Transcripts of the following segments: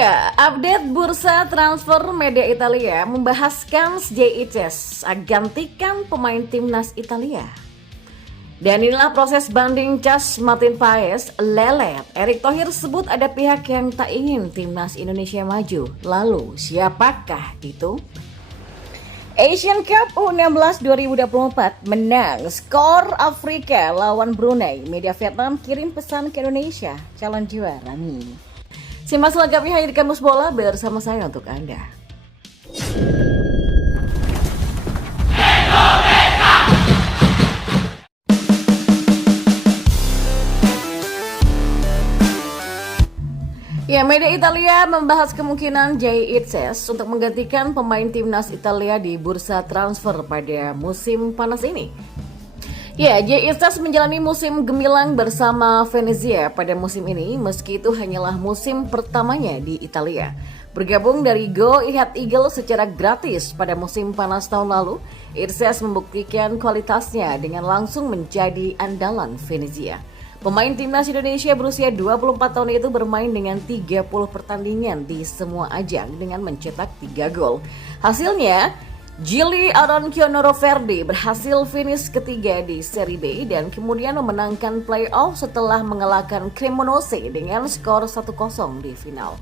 Ya, update bursa transfer media Italia membahaskan JICES gantikan pemain timnas Italia. Dan inilah proses banding Cas Martin Paes lelet. Erick Thohir sebut ada pihak yang tak ingin timnas Indonesia maju. Lalu siapakah itu? Asian Cup U16 2024 menang. Skor Afrika lawan Brunei. Media Vietnam kirim pesan ke Indonesia. Calon juara nih. Simak selengkapnya hanya di Kamus Bola bersama saya untuk Anda. Ya, media Italia membahas kemungkinan JICES untuk menggantikan pemain timnas Italia di bursa transfer pada musim panas ini. Ya, JICES menjalani musim gemilang bersama Venezia pada musim ini, meski itu hanyalah musim pertamanya di Italia. Bergabung dari Go Ahead Eagles secara gratis pada musim panas tahun lalu, JICES membuktikan kualitasnya dengan langsung menjadi andalan Venezia. Pemain timnas Indonesia berusia 24 tahun itu bermain dengan 30 pertandingan di semua ajang dengan mencetak 3 gol. Hasilnya, Gili Aronkionoro Verdi berhasil finish ketiga di Serie B dan kemudian memenangkan playoff setelah mengalahkan Cremonese dengan skor 1-0 di final.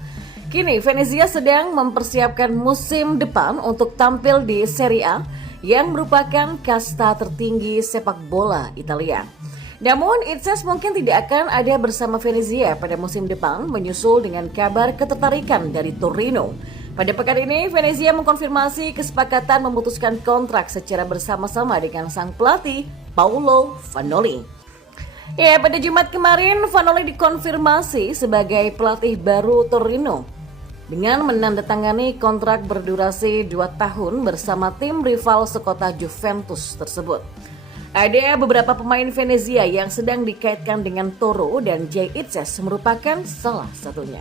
Kini Venezia sedang mempersiapkan musim depan untuk tampil di Serie A yang merupakan kasta tertinggi sepak bola Italia. Namun, JICES mungkin tidak akan ada bersama Venezia pada musim depan menyusul dengan kabar ketertarikan dari Torino. Pada pekan ini, Venezia mengkonfirmasi kesepakatan memutuskan kontrak secara bersama-sama dengan sang pelatih, Paolo Vanoli. Ya, pada Jumat kemarin, Vanoli dikonfirmasi sebagai pelatih baru Torino dengan menandatangani kontrak berdurasi 2 tahun bersama tim rival sekota Juventus tersebut. Ada beberapa pemain Venezia yang sedang dikaitkan dengan Toro dan JICES merupakan salah satunya.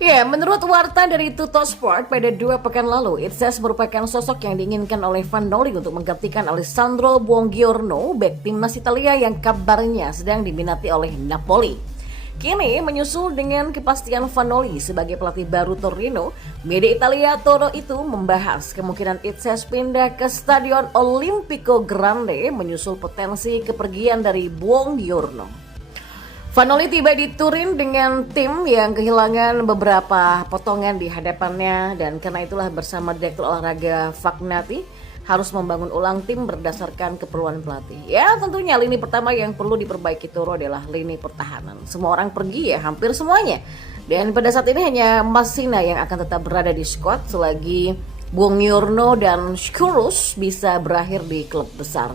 Ya, menurut warta dari Tuttosport pada 2 pekan lalu, JICES merupakan sosok yang diinginkan oleh Vanoli untuk menggantikan Alessandro Buongiorno, bek timnas Italia yang kabarnya sedang diminati oleh Napoli. Kini menyusul dengan kepastian Vanoli sebagai pelatih baru Torino, media Italia Toro itu membahas kemungkinan JICES pindah ke Stadion Olimpico Grande menyusul potensi kepergian dari Buongiorno. Vanoli tiba di Turin dengan tim yang kehilangan beberapa potongan di hadapannya dan karena itulah bersama Direktur Olahraga Fagnati harus membangun ulang tim berdasarkan keperluan pelatih. Ya, tentunya lini pertama yang perlu diperbaiki Toro adalah lini pertahanan. Semua orang pergi ya, hampir semuanya. Dan pada saat ini hanya Masina yang akan tetap berada di squad selagi Buongiorno dan Skurus bisa berakhir di klub besar.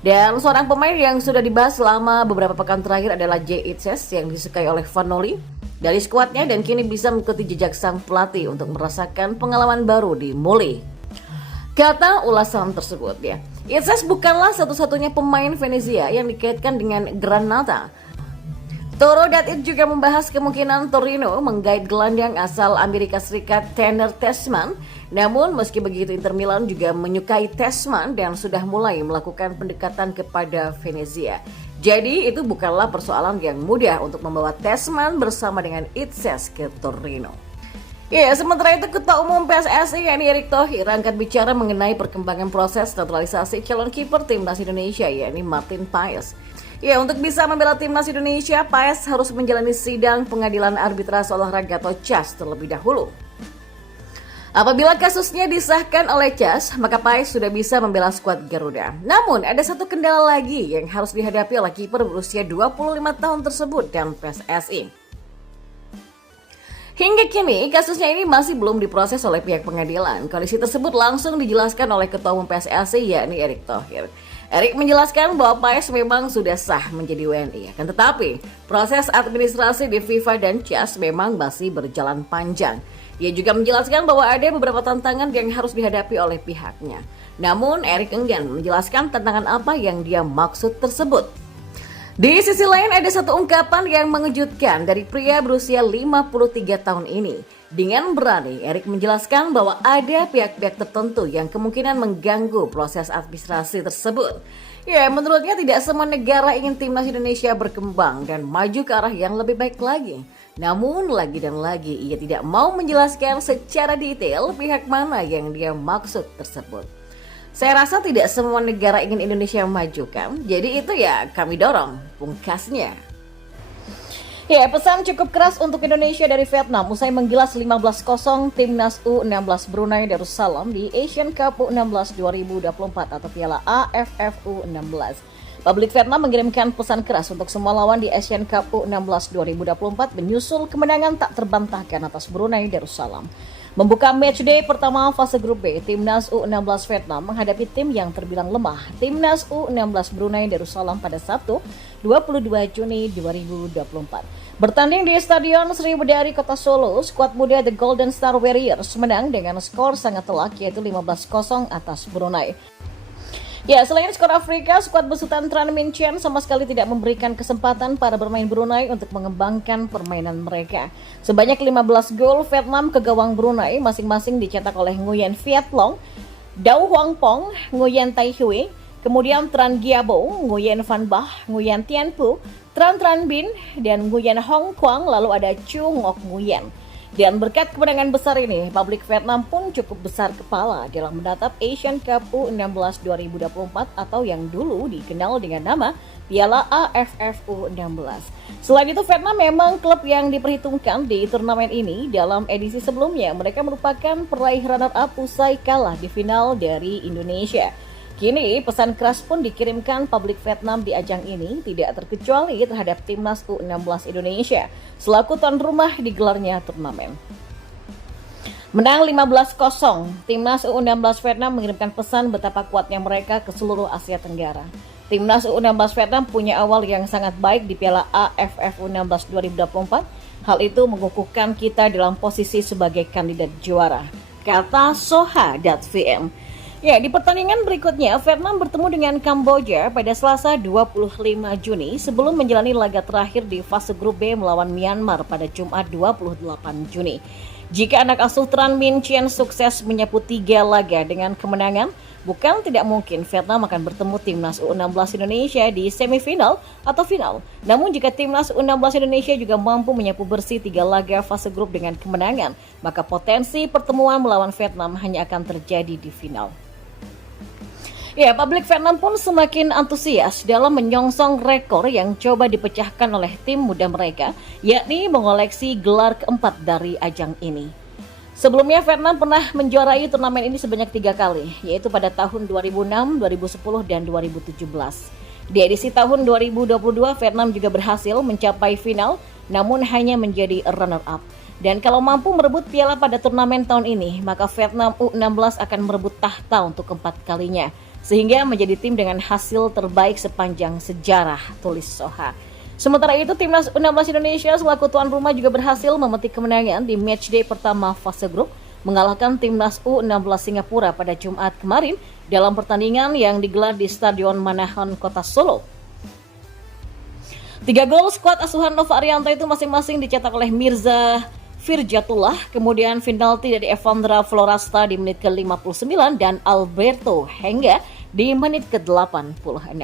Dan seorang pemain yang sudah dibahas selama beberapa pekan terakhir adalah JICES yang disukai oleh Vanoli dari skuadnya dan kini bisa mengikuti jejak sang pelatih untuk merasakan pengalaman baru di Mole. Kata ulasan tersebut ya, JICES bukanlah satu-satunya pemain Venezia yang dikaitkan dengan Granata. Toro Datit juga membahas kemungkinan Torino menggait gelandang asal Amerika Serikat Tanner Tessman. Namun meski begitu Inter Milan juga menyukai Tessman dan sudah mulai melakukan pendekatan kepada Venezia. Jadi itu bukanlah persoalan yang mudah untuk membawa Tessman bersama dengan JICES ke Torino. Ya, sementara itu Ketua Umum PSSI yakni Erick Thohir angkat bicara mengenai perkembangan proses naturalisasi calon kiper timnas Indonesia yakni Martin Paes. Ya, untuk bisa membela timnas Indonesia, Paes harus menjalani sidang pengadilan arbitrase olahraga atau CAS terlebih dahulu. Apabila kasusnya disahkan oleh CAS, maka Paes sudah bisa membela skuad Garuda. Namun, ada satu kendala lagi yang harus dihadapi oleh kiper berusia 25 tahun tersebut dan PSSI. Hingga kini, kasusnya ini masih belum diproses oleh pihak pengadilan. Kondisi tersebut langsung dijelaskan oleh Ketua Umum PSSI yakni Erick Thohir. Erick menjelaskan bahwa Paes memang sudah sah menjadi WNI. Akan tetapi, proses administrasi di FIFA dan CAS memang masih berjalan panjang. Ia juga menjelaskan bahwa ada beberapa tantangan yang harus dihadapi oleh pihaknya. Namun, Erick enggan menjelaskan tantangan apa yang dia maksud tersebut. Di sisi lain ada satu ungkapan yang mengejutkan dari pria berusia 53 tahun ini. Dengan berani, Erick menjelaskan bahwa ada pihak-pihak tertentu yang kemungkinan mengganggu proses administrasi tersebut. Ya, menurutnya tidak semua negara ingin timnas Indonesia berkembang dan maju ke arah yang lebih baik lagi. Namun lagi dan lagi ia tidak mau menjelaskan secara detail pihak mana yang dia maksud tersebut. Saya rasa tidak semua negara ingin Indonesia maju kan, jadi itu ya kami dorong, pungkasnya. Ya, pesan cukup keras untuk Indonesia dari Vietnam usai menggilas 15-0 timnas U16 Brunei Darussalam di Asian Cup U16 2024 atau Piala AFF U16. Publik Vietnam mengirimkan pesan keras untuk semua lawan di Asian Cup U16 2024 menyusul kemenangan tak terbantahkan atas Brunei Darussalam. Membuka matchday pertama fase grup B, Timnas U16 Vietnam menghadapi tim yang terbilang lemah, Timnas U16 Brunei Darussalam pada Sabtu, 22 Juni 2024. Bertanding di Stadion Sri Bidari Kota Solo, skuad muda The Golden Star Warriors menang dengan skor sangat telak yaitu 15-0 atas Brunei. Ya, selain skor Afrika, skuad besutan Tran Minh Chien sama sekali tidak memberikan kesempatan para bermain Brunei untuk mengembangkan permainan mereka. Sebanyak 15 gol Vietnam ke gawang Brunei masing-masing dicetak oleh Nguyen Viet Long, Dau Hoang Pong, Nguyen Tai Hui, kemudian Tran Giabo, Nguyen Van Bah, Nguyen Tien Phu, Tran Tran Bin, dan Nguyen Hong Quang, lalu ada Chu Ngoc Nguyen. Dan berkat kemenangan besar ini, publik Vietnam pun cukup besar kepala dalam menatap Asian Cup U16 2024 atau yang dulu dikenal dengan nama Piala AFF U16. Selain itu, Vietnam memang klub yang diperhitungkan di turnamen ini. Dalam edisi sebelumnya, mereka merupakan peraih runner-up usai kalah di final dari Indonesia. Kini pesan keras pun dikirimkan publik Vietnam di ajang ini tidak terkecuali terhadap Timnas U16 Indonesia selaku tuan rumah digelarnya turnamen. Menang 15-0, Timnas U16 Vietnam mengirimkan pesan betapa kuatnya mereka ke seluruh Asia Tenggara. Timnas U16 Vietnam punya awal yang sangat baik di Piala AFF U16 2024. Hal itu mengukuhkan kita dalam posisi sebagai kandidat juara, kata Soha.vm. Ya, di pertandingan berikutnya, Vietnam bertemu dengan Kamboja pada Selasa 25 Juni sebelum menjalani laga terakhir di fase grup B melawan Myanmar pada Jumat 28 Juni. Jika anak asuh Tran Minh Chien sukses menyapu 3 laga dengan kemenangan, bukan tidak mungkin Vietnam akan bertemu Timnas U16 Indonesia di semifinal atau final. Namun jika Timnas U16 Indonesia juga mampu menyapu bersih 3 laga fase grup dengan kemenangan, maka potensi pertemuan melawan Vietnam hanya akan terjadi di final. Ya, publik Vietnam pun semakin antusias dalam menyongsong rekor yang coba dipecahkan oleh tim muda mereka, yakni mengoleksi gelar keempat dari ajang ini. Sebelumnya Vietnam pernah menjuarai turnamen ini sebanyak 3 kali, yaitu pada tahun 2006, 2010, dan 2017. Di edisi tahun 2022, Vietnam juga berhasil mencapai final, namun hanya menjadi runner-up. Dan kalau mampu merebut piala pada turnamen tahun ini, maka Vietnam U16 akan merebut tahta untuk keempat kalinya, sehingga menjadi tim dengan hasil terbaik sepanjang sejarah, tulis Soha. Sementara itu, Timnas U16 Indonesia selaku tuan rumah juga berhasil memetik kemenangan di matchday pertama fase grup, mengalahkan Timnas U16 Singapura pada Jumat kemarin dalam pertandingan yang digelar di Stadion Manahan, Kota Solo. 3 gol skuad asuhan Nova Arianto itu masing-masing dicetak oleh Mirza Firjatullah, kemudian penalti dari Evandra Florasta di menit ke-59 dan Alberto Hengga di menit ke-86.